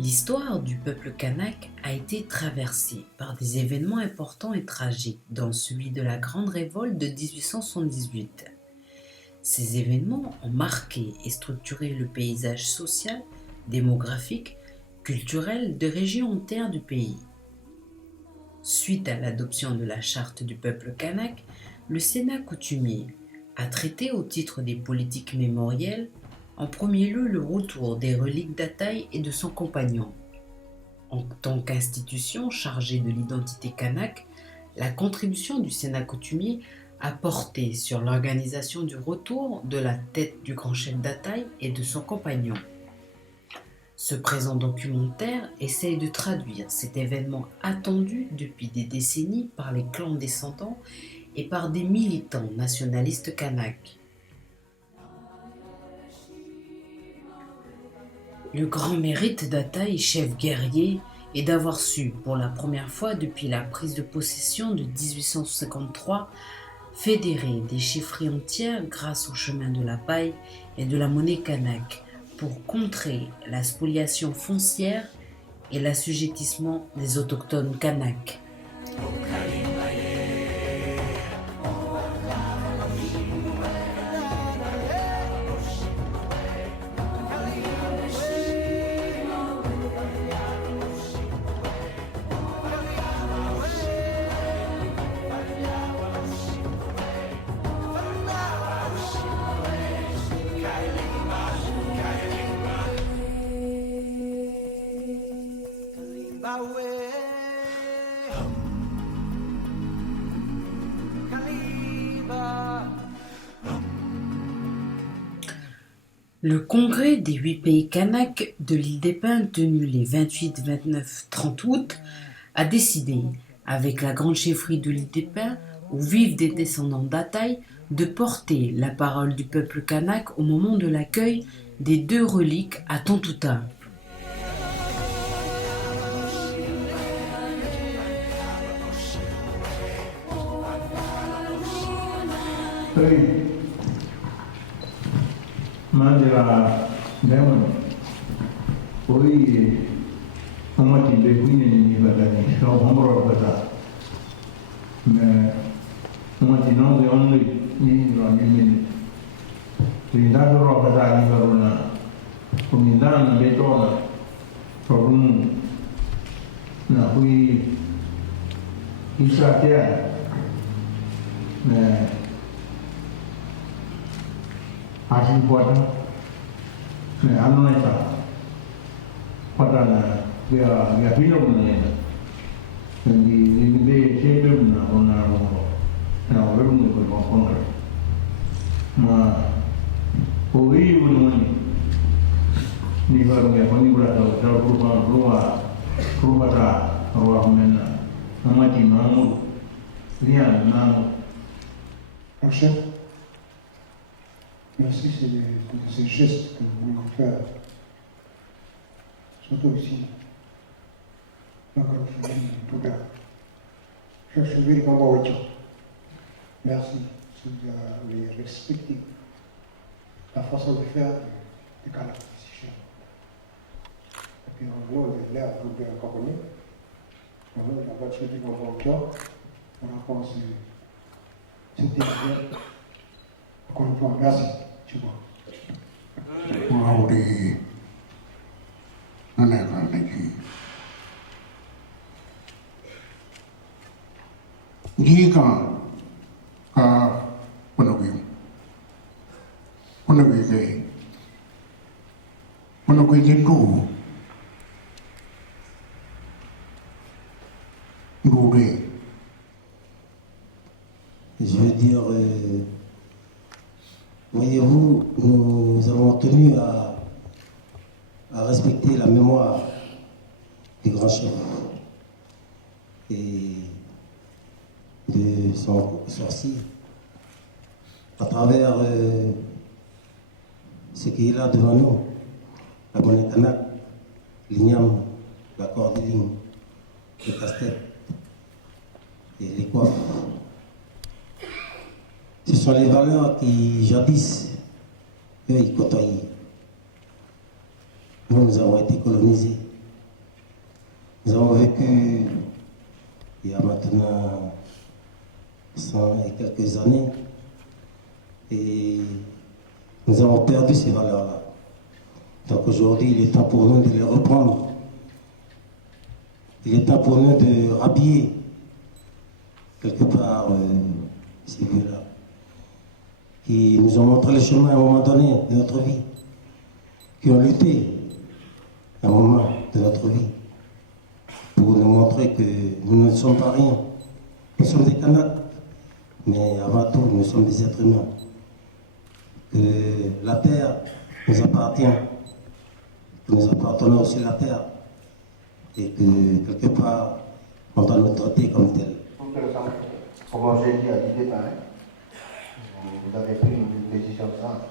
L'histoire du peuple kanak a été traversée par des événements importants et tragiques, dont celui de la Grande Révolte de 1878. Ces événements ont marqué et structuré le paysage social, démographique, culturel de régions entières du pays. Suite à l'adoption de la charte du peuple kanak, le Sénat coutumier a traité au titre des politiques mémorielles en premier lieu le retour des reliques d'Ataï et de son compagnon. En tant qu'institution chargée de l'identité kanak, la contribution du Sénat coutumier a porté sur l'organisation du retour de la tête du grand chef d'Ataï et de son compagnon. Ce présent documentaire essaye de traduire cet événement attendu depuis des décennies par les clans descendants et par des militants nationalistes kanaks. Le grand mérite d'Ataï, chef guerrier, est d'avoir su, pour la première fois depuis la prise de possession de 1853, fédérer des chefferies entières grâce au chemin de la paille et de la monnaie kanak pour contrer la spoliation foncière et l'assujettissement des autochtones kanaks. Le congrès des 8 pays kanaks de l'île des Pins, tenu les 28, 29, 30 août, a décidé, avec la grande chefferie de l'île des Pins, où vivent des descendants d'Ataï, de porter la parole du peuple kanak au moment de l'accueil des 2 reliques à Tontouta. Mandela Demon, poi amati le quine ni badani, so homoro bada. Me amati non de only ni la mini. Rindato roba da ni varuna. Comindana betona. Problem na poi Israel. Me asing kuat, anu neta, kuatan dia film ni, di film na orang ni bermakna, ma, oi unu ni baru dia pani berada dalam rumah dah mana, nama jimamu, dia nama. Merci, c'est de ces gestes que vous voulez faire, surtout ici, dans le film, tout là. Je suis venu pour vous. Merci, c'est de les respecter, la façon de faire des canaux ici. Et puis, en gros, l'air, vous pouvez encore connaître. On a la voiture du bon cœur, on a pensé, c'était bien. Encore une fois, merci. Maori Nanaka Niki Nika Ka Panawi que tout. Je veux dire, voyez-vous, nous avons tenu à respecter la mémoire du grand chef et de son sorcier à travers ce qui est là devant nous, la monnaie kanak, l'igname, la cordeline, le casse-tête et les coiffes. Ce sont les valeurs qui, jadis, eux, ils côtoyaient. Nous avons été colonisés. Nous avons vécu, il y a maintenant 100 et quelques années, et nous avons perdu ces valeurs-là. Donc aujourd'hui, il est temps pour nous de les reprendre. Il est temps pour nous de rhabiller quelque part ces vieux-là, qui nous ont montré le chemin à un moment donné de notre vie, qui ont lutté à un moment de notre vie pour nous montrer que nous ne sommes pas rien. Nous sommes des Kanaks, mais avant tout, nous sommes des êtres humains. Que la terre nous appartient, que nous appartenons aussi à la terre, et que quelque part, on doit nous traiter comme tels. Comme j'ai dit à l'idée pareil, vous avez pris une décision sage.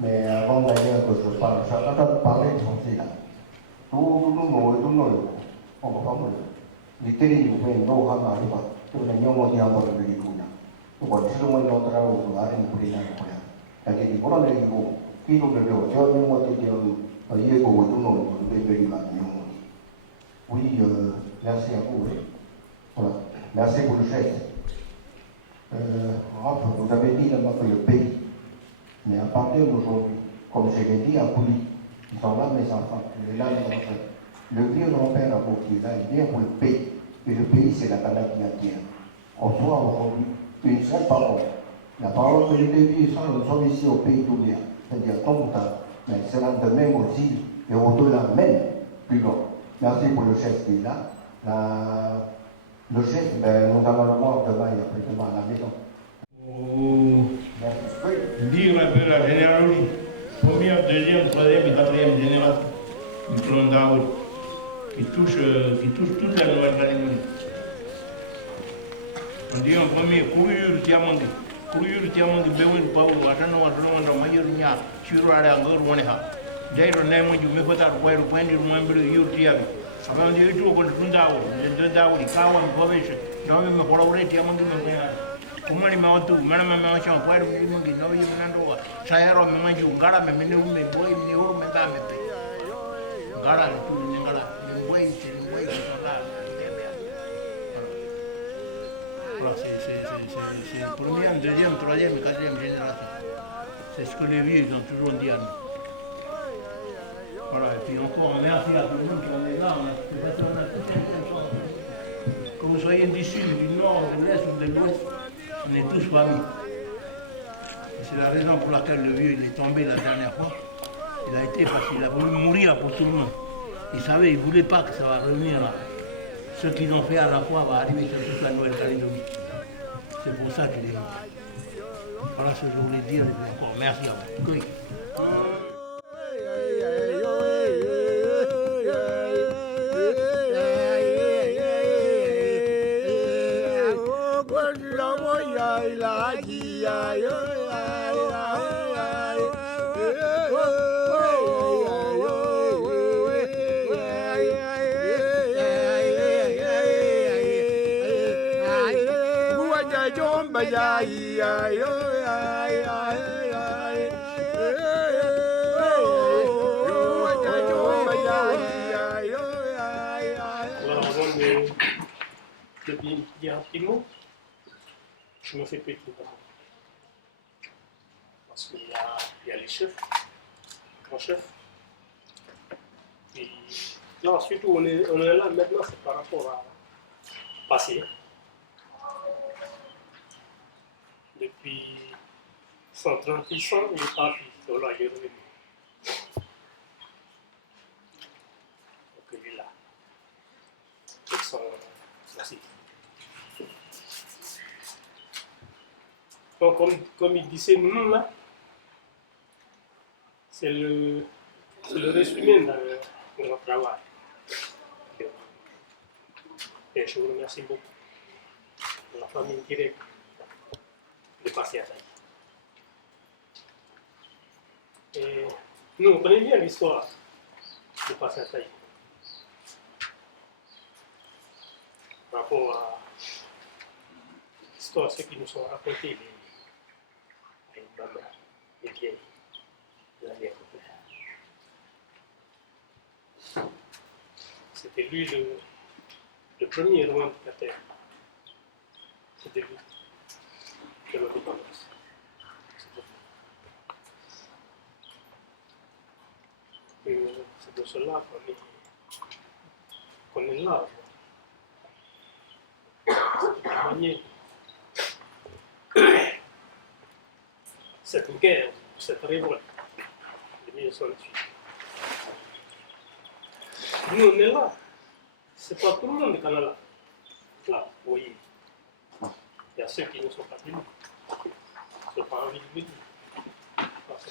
Mais avant d'ailleurs que je parle, chacun doit parler de son style. Tout le monde, on va pas me dire. Les vous pouvez nous avoir arrivé. Tout le monde dit à moi de lui. Bon, si le monde n'a pas eu de l'arène pour les gens, il y a des gens qui ont qui ont le lieu. J'ai même moi dit il y a beaucoup de monde qui ont été là. Oui, merci à vous. Voilà. Merci pour le geste. Vous avez dit là-bas que le pays, mais à partir d'aujourd'hui, comme je l'ai dit à Pouli, ils sont là mes enfants, là mes enfants. Le vieux grand-père a beau qu'il là, il vient pour le pays, et le pays c'est la Canada qui attire. On soit aujourd'hui une seule parole. La parole que je t'ai dit, nous sommes ici au pays d'Oulia, c'est-à-dire ton temps, mais c'est là de même aussi, et au-delà même, plus loin. Merci pour le chef qui est là. Le chef, nous allons le voir demain et après-demain à la maison. Dire un peu la généalogie. Première, deuxième, troisième et quatrième génération du clan Daoud qui touche toute la Nouvelle-Calédonie. On dit en premier, Kouruyur Tiamandi. Kouruyur Tiamandi, Bewin Pau, Watano, Watano, Mayur Nya, Churara, Gormoneha. Jairo Nemo, you may put out where to find you, remember Yurtiabi. Avant de tout au Tundao, de Daoudi, Kawan, Provision, non me collaborate among the Kumani Mautu, Manamachan, Quire, no Yunandoa, Sayaro, Manju, Gara, Menu, Boy, New Mentame. Gara, Ngara, and wait and wait. C'est première, deuxième, troisième et quatrième génération. C'est ce que les vieux ont toujours dit à nous. Voilà, et puis encore, merci à tout le monde qui en est là. On a toute que vous soyez du sud, du nord, de l'est ou de l'ouest, on est tous familles. C'est la raison pour laquelle le vieux il est tombé la dernière fois. Il a été parce qu'il a voulu mourir pour tout le monde. Il savait, il ne voulait pas que ça va revenir là. Ce qu'ils ont fait à la fois va arriver sur toute la Nouvelle-Calédonie. C'est pour ça qu'il est mort. Voilà ce que je voulais dire. Encore merci à vous. Oui. Dire un petit mot, je me fais péter d'abord. Parce qu'il y a les chefs, les grands chefs. Et là, surtout, on est là maintenant, c'est par rapport à passé. Depuis 136 ans, il est parti. Donc là, il est revenu. sont aussi. Donc, comme il disait, nous, là, c'est le résumé de notre travail. Et je vous remercie beaucoup de la famille directe de passer à Taï. Et nous, on connaît bien l'histoire de passer à Taï. Par rapport à l'histoire, ceux qui nous sont racontés, les mamans, les vieilles, de la guerre populaire. C'était lui le premier roi de la terre. C'était lui de l'indépendance. Et c'est de cela qu'on est là. C'est de témoigner cette guerre, cette révolte de 1928. Nous, on est là. C'est pas tout le monde qui est là. Là, vous voyez. Il y a ceux qui ne sont pas venus. Ils n'ont pas envie de venir. Parce que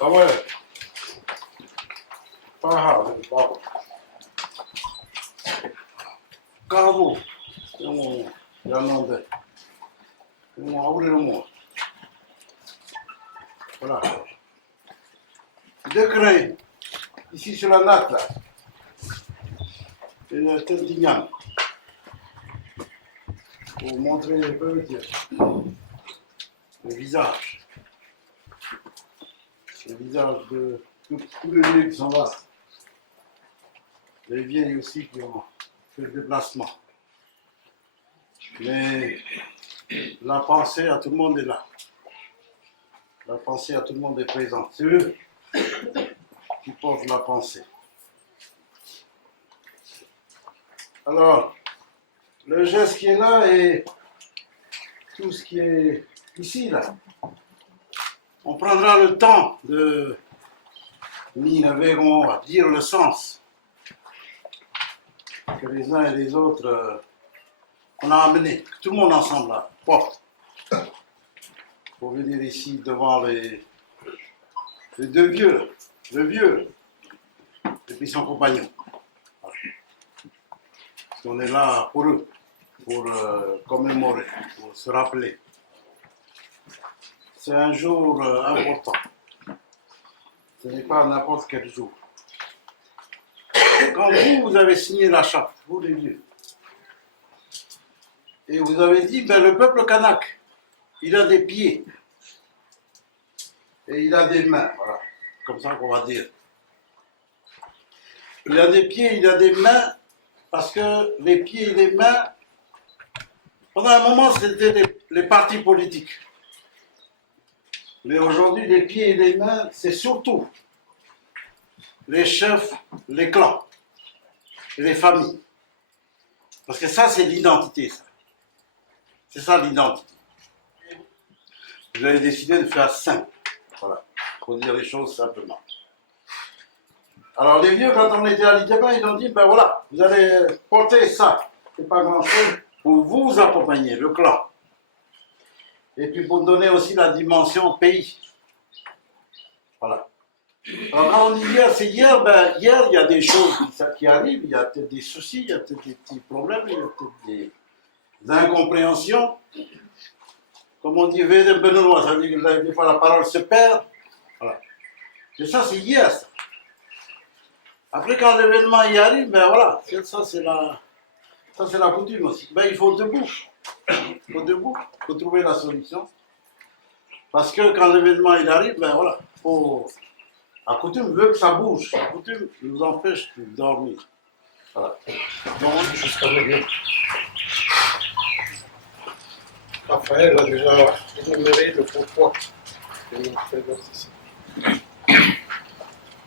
Ah ouais. Pas grave. Cargo. Voilà. Décret. Ici sur la natte, là. Une tête d'igname. Pour montrer le visage. Le visage de tous les vieux qui sont là. Les vieilles aussi qui ont fait le déplacement. Mais la pensée à tout le monde est là. La pensée à tout le monde est présente. C'est eux qui portent la pensée. Alors, le geste qui est là et tout ce qui est ici, là, on prendra le temps de verront à dire le sens que les uns et les autres on a amené, que tout le monde ensemble là, porte, pour venir ici devant les deux vieux, le vieux et puis son compagnon. Voilà. Parce qu'on est là pour eux, pour commémorer, pour se rappeler. C'est un jour important. Ce n'est pas n'importe quel jour. Quand vous avez signé la charte, vous les vieux, et vous avez dit, ben, le peuple kanak, il a des pieds, et il a des mains, voilà, comme ça qu'on va dire. Il a des pieds, il a des mains, parce que les pieds et les mains, pendant un moment, c'était les partis politiques. Mais aujourd'hui, les pieds et les mains, c'est surtout les chefs, les clans, et les familles. Parce que ça, c'est l'identité, ça. C'est ça l'identité. Vous avez décidé de faire simple. Voilà, pour dire les choses simplement. Alors les vieux, quand on était à l'Idéba, ils ont dit, ben voilà, vous allez porter ça, c'est pas grand-chose, pour vous accompagner, le clan. Et puis pour donner aussi la dimension pays. Voilà. Alors quand on dit hier, c'est hier, ben hier, il y a des choses qui arrivent, il y a peut-être des soucis, il y a peut-être des petits problèmes, il y a peut-être des incompréhensions. Comme on dit, Benoît, ça veut dire que des fois la parole se perd. Voilà. Mais ça, c'est hier, ça. Après, quand l'événement y arrive, ben voilà, ça c'est la coutume aussi. Ben il faut debout. Il faut debout, il faut trouver la solution. Parce que quand l'événement il arrive, ben voilà, la coutume veut que ça bouge. La coutume nous empêche de dormir. Voilà. Donc, jusqu'à maintenant. Raphaël a déjà énuméré le pourquoi de notre présence ici.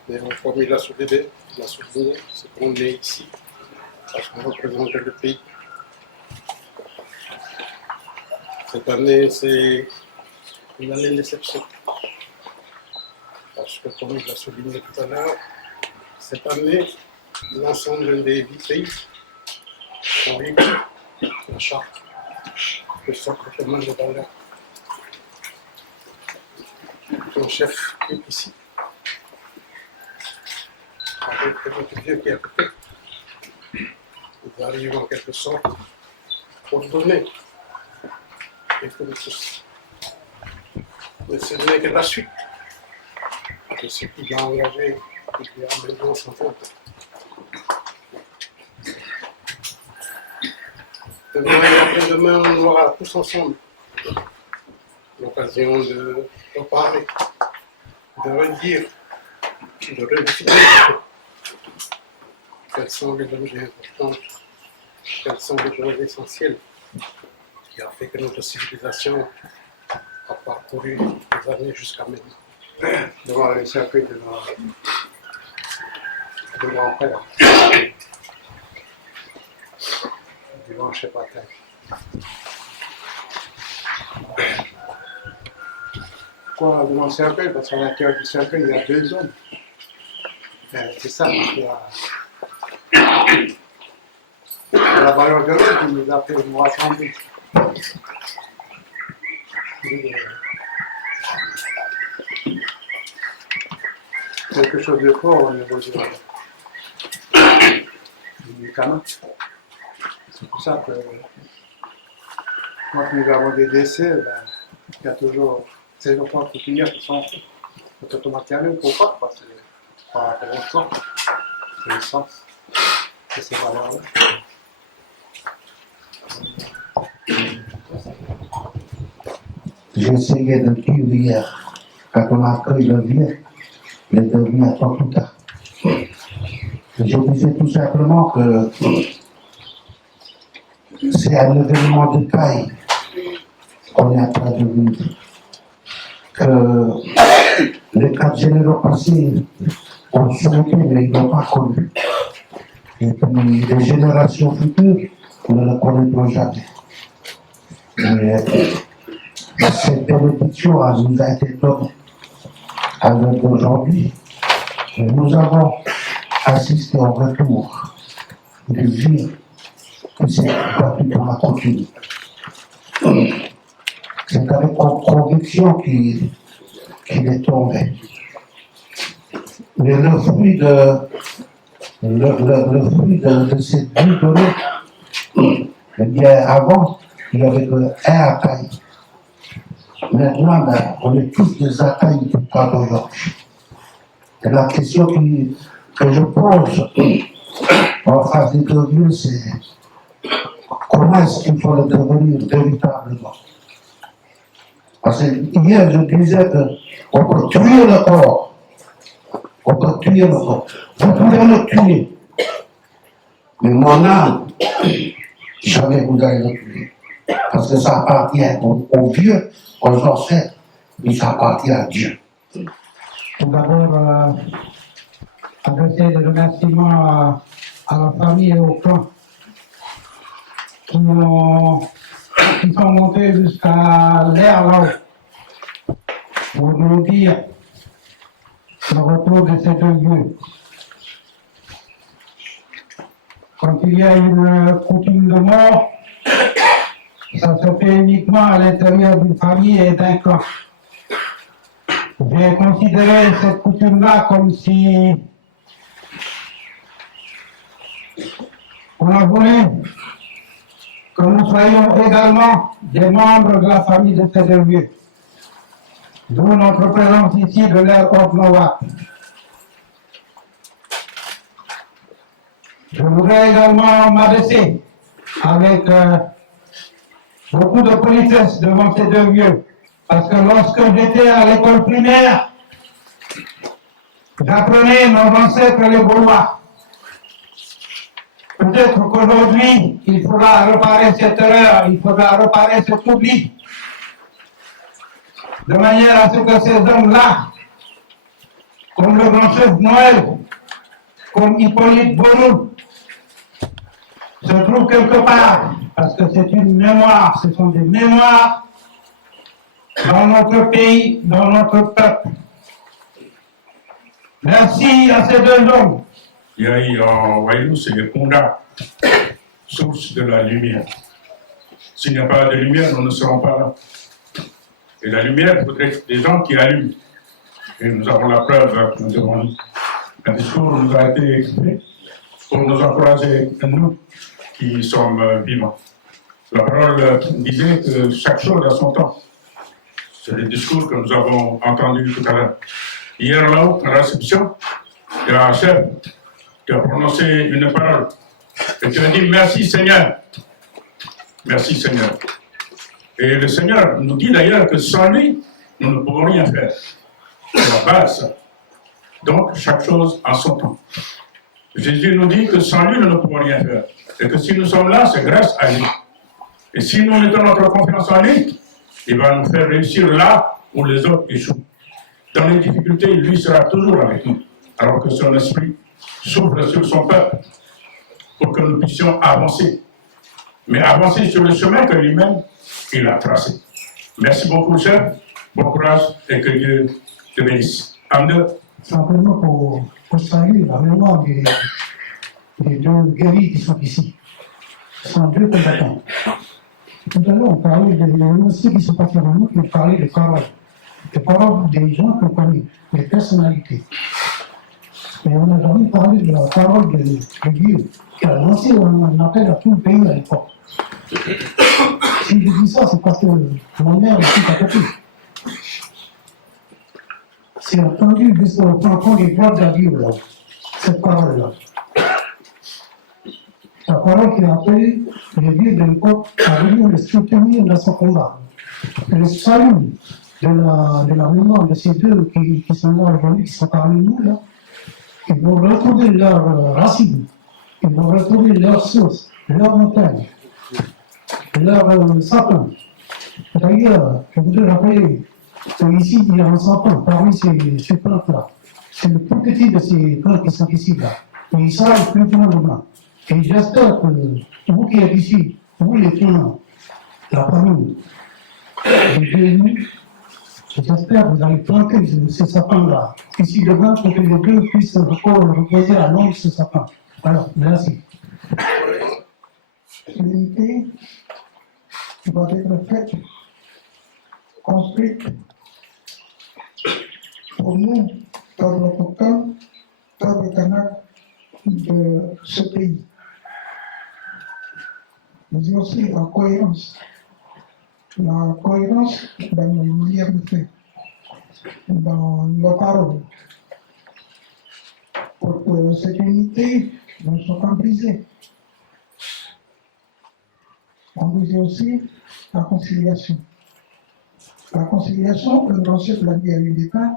Mais comme il l'a souligné, c'est qu'on est ici parce qu'on représente le pays. Cette année, c'est une année d'exception. Parce que, comme je l'ai souligné tout à l'heure, cette année, l'ensemble des 8 pays ont vécu la charte de socle commun de valeurs. Ton chef est ici, avec votre vieux qui est à côté. Ils arrivent en quelque sorte pour donner et pour tous. Mais ce n'est que la suite de ce qu'il a engagé depuis un maintenant sans faute. Demain et après-demain, on aura tous ensemble l'occasion de reparler, de redire, de revérifier quels sont les objets importants, quels sont les choses essentielles qui ont fait que notre civilisation a parcouru les années jusqu'à maintenant. Devant les circuits de nos grands-pères. Devant, je sais pas, pourquoi devant le cercueil? Parce qu'à l'intérieur du cercueil, il y a 2 zones. C'est ça, parce qu'il y a la valeur de l'autre qui nous a fait nous rassembler. Quelque chose de fort au niveau du canon. C'est pour ça que quand nous avons des décès, il y a toujours ces enfants coutumières qui sont automatériels. Pourquoi? Parce que par rapport au sang, c'est le sens de ces valeurs-là. J'ai essayé de dire hier, quand on a accueilli le vieux, les devenus à tout tard. Je disais tout simplement que c'est un événement de taille qu'on est en train de vivre. Que les 4 généraux passés ont souhaité, mais ils n'ont pas connu. Et puis les générations futures ne le connaîtront jamais. Mais cette bénédiction nous a été donnée à l'heure d'aujourd'hui. Nous avons assisté au retour du vieux qui s'est battu pour la continuité. C'est avec conviction qu'il est tombé. Mais le fruit de cette vie donnée, eh bien, avant, il n'y avait qu'un attaque. Maintenant, on est tous des attaques du cas d'aujourd'hui. Et la question que je pose en face des deux vieux, c'est comment est-ce qu'il faut le devenir véritablement? Parce que hier, je disais qu'on peut tuer le corps. On peut tuer le corps. Vous pouvez le tuer. Mais mon âme, jamais vous allez le tuer. Parce que ça appartient aux vieux, aux ancêtres, mais ça appartient à Dieu. Tout d'abord, adresser des remerciements à la famille et au clan qui sont montés jusqu'à l'air là-haut pour nous dire le retour de ces deux vieux. Quand il y a une coutume de mort, ça se fait uniquement à l'intérieur d'une famille et d'un clan. J'ai considéré cette coutume-là comme si on a voulu que nous soyons également des membres de la famille de ces deux vieux. D'où notre présence ici de l'ère Ordnova. Je voudrais également m'adresser avec beaucoup de politesse devant ces deux vieux. Parce que lorsque j'étais à l'école primaire, j'apprenais nos ancêtres les Gaulois. Peut-être qu'aujourd'hui, il faudra réparer cette erreur, il faudra réparer cet oubli, de manière à ce que ces hommes-là, comme le grand chef Noël, comme Hippolyte Bourou, se trouve quelque part, parce que c'est une mémoire, ce sont des mémoires dans notre pays, dans notre peuple. Merci à ces deux hommes. Voyez-vous, c'est le Kunda, source de la lumière. S'il n'y a pas de lumière, nous ne serons pas là. Et la lumière, il faudrait des gens qui allument. Et nous avons la preuve, nous devons. Un discours nous a été écrit pour nous encourager, nous qui sommes vivants. La parole disait que chaque chose a son temps. C'est le discours que nous avons entendu tout à l'heure. Hier, là-haut, à la réception, il y a un chef qui a prononcé une parole et qui a dit merci Seigneur. Merci Seigneur. Et le Seigneur nous dit d'ailleurs que sans lui, nous ne pouvons rien faire. C'est la base. Donc, chaque chose a son temps. Jésus nous dit que sans lui, nous ne pouvons rien faire. Et que si nous sommes là, c'est grâce à lui. Et si nous mettons notre confiance en lui, il va nous faire réussir là où les autres échouent. Dans les difficultés, lui sera toujours avec nous. Alors que son esprit s'ouvre sur son peuple pour que nous puissions avancer. Mais avancer sur le chemin que lui-même, il a tracé. Merci beaucoup, chef. Bon courage et que Dieu te bénisse. Amen. Simplement pour saluer la mémoire des deux guerriers qui sont ici. Ce sont deux combattants. Tout à l'heure, on parlait de ceux qui sont passés avant nous, qui ont parlé des paroles des gens qu'on connaît, des personnalités. Mais on n'a jamais parlé de la parole de Dieu, qui a lancé un appel à tout le pays à l'époque. Si je dis ça, c'est parce que ma mère est tout à côté. C'est entendu au fond des voix de la Bible, cette parole-là. La parole qui a appelé les vieux de l'époque à venir le soutenir dans son combat. Le salut de la mémoire de ces deux qui sont là aujourd'hui, qui sont parmi nous, là, ils vont retrouver leurs racines, ils vont retrouver leurs sources, leurs montagnes, leurs sapins. D'ailleurs, je voudrais rappeler qu'ici, il y a un sapin parmi ces plantes-là. C'est le plus petit de ces plantes qui sont ici, là. Et il sera le plus grand demain. Et j'espère que vous qui êtes ici, vous les témoins, la famille, j'espère que vous allez planter ces sapins-là, ici devant, pour que les deux puissent reposer à l'ombre de ce sapin. Alors, merci. L'unité va être faite, construite pour nous, par notre camp, par le Kanak de ce pays. Mais aussi la cohérence dans nos manières de faire, dans nos paroles, pour que cette unité ne soit pas brisée. On brise aussi la conciliation. La conciliation, le concept l'a dit à eu départ,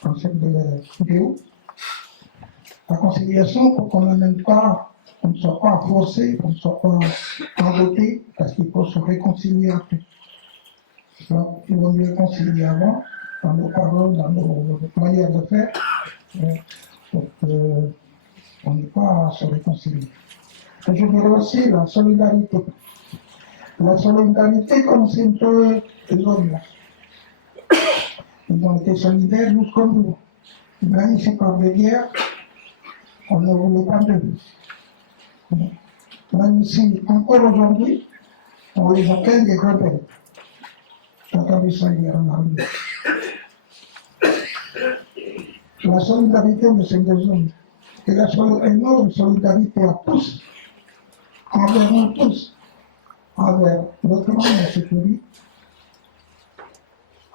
concept de vidéo. La conciliation, pour qu'on n'amène pas, qu'on ne soit pas forcé, qu'on ne soit pas envoûté, parce qu'il faut se réconcilier après. Donc, il vaut mieux concilier avant, dans nos paroles, dans nos manières de faire, pour qu'on n'ait pas à se réconcilier. Et je dirais aussi la solidarité. La solidarité, comme c'est un peu les hommes là. Ils ont été solidaires jusqu'au bout. Même si par derrière, on ne voulait pas d'eux. Même si, encore aujourd'hui, on les appelle des rebelles. J'ai entendu ça hier en arrivant. La solidarité de ces deux hommes, et une autre solidarité à tous, envers nous tous, envers notre monde à ce pays,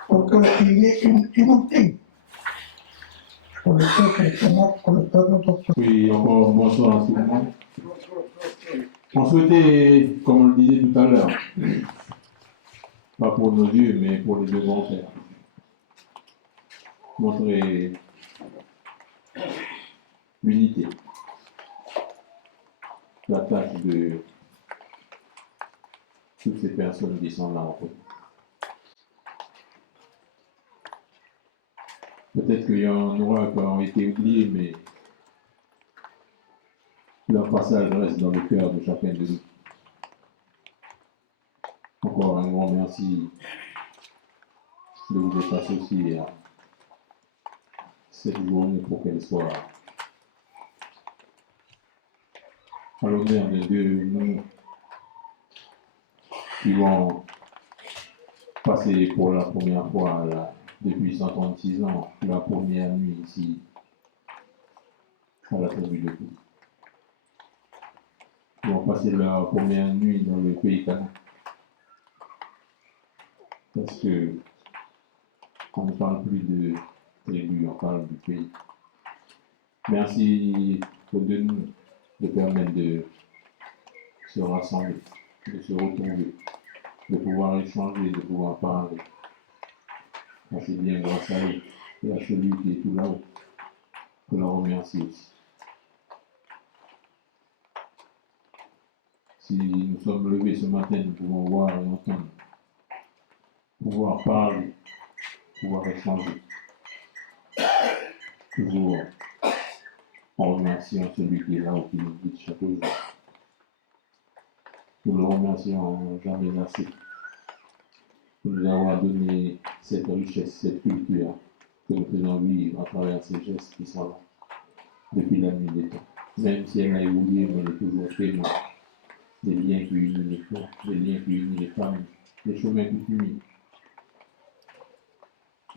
pour qu'il y ait une unité pour le peuple, pour le peuple autochtone. Oui, encore bonsoir à tout le monde. On souhaitait, comme on le disait tout à l'heure, pas pour nos yeux, mais pour les deux grands frères, montrer l'unité, la tâche de toutes ces personnes qui sont là en fait. Peut-être qu'il y en aura qui ont été oubliés, mais Leur passage reste dans le cœur de chacun de nous. Encore un grand merci de vous être associés à cette journée pour qu'elle soit à l'honneur des deux nous qui vont passer pour la première fois depuis 136 ans la première nuit ici à la tribu de Pou. Ils vont passer leur première nuit dans le pays Kanak. Parce que on ne parle plus de tribu, on parle du pays. Merci aux deux de nous de permettre de se rassembler, de se retrouver, de pouvoir échanger, de pouvoir parler. C'est bien grâce à eux et à celui qui est tout là-haut. Je le remercie aussi. Si nous sommes levés ce matin, nous pouvons voir et entendre, pouvoir parler, pouvoir échanger. Toujours en remerciant celui qui est là, qui nous guide chaque jour. Nous le remercions jamais assez de nous avoir donné cette richesse, cette culture que nous faisons vivre à travers ces gestes qui sont là depuis la nuit des temps. Même si elle a évolué, mais elle est toujours témoin des liens qui unissent les corps, des liens qui unissent les familles, des chemins coutumiers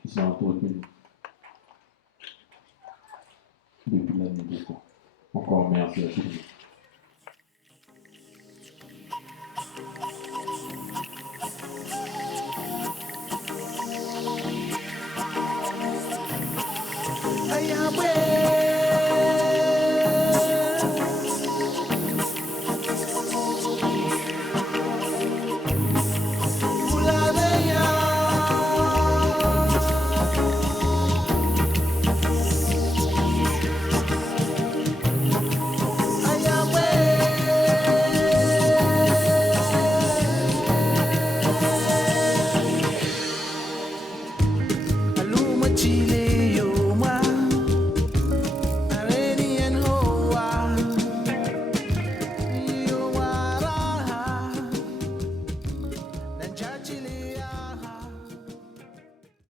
qui sont entretenus depuis la nuit des temps. Encore merci à tous.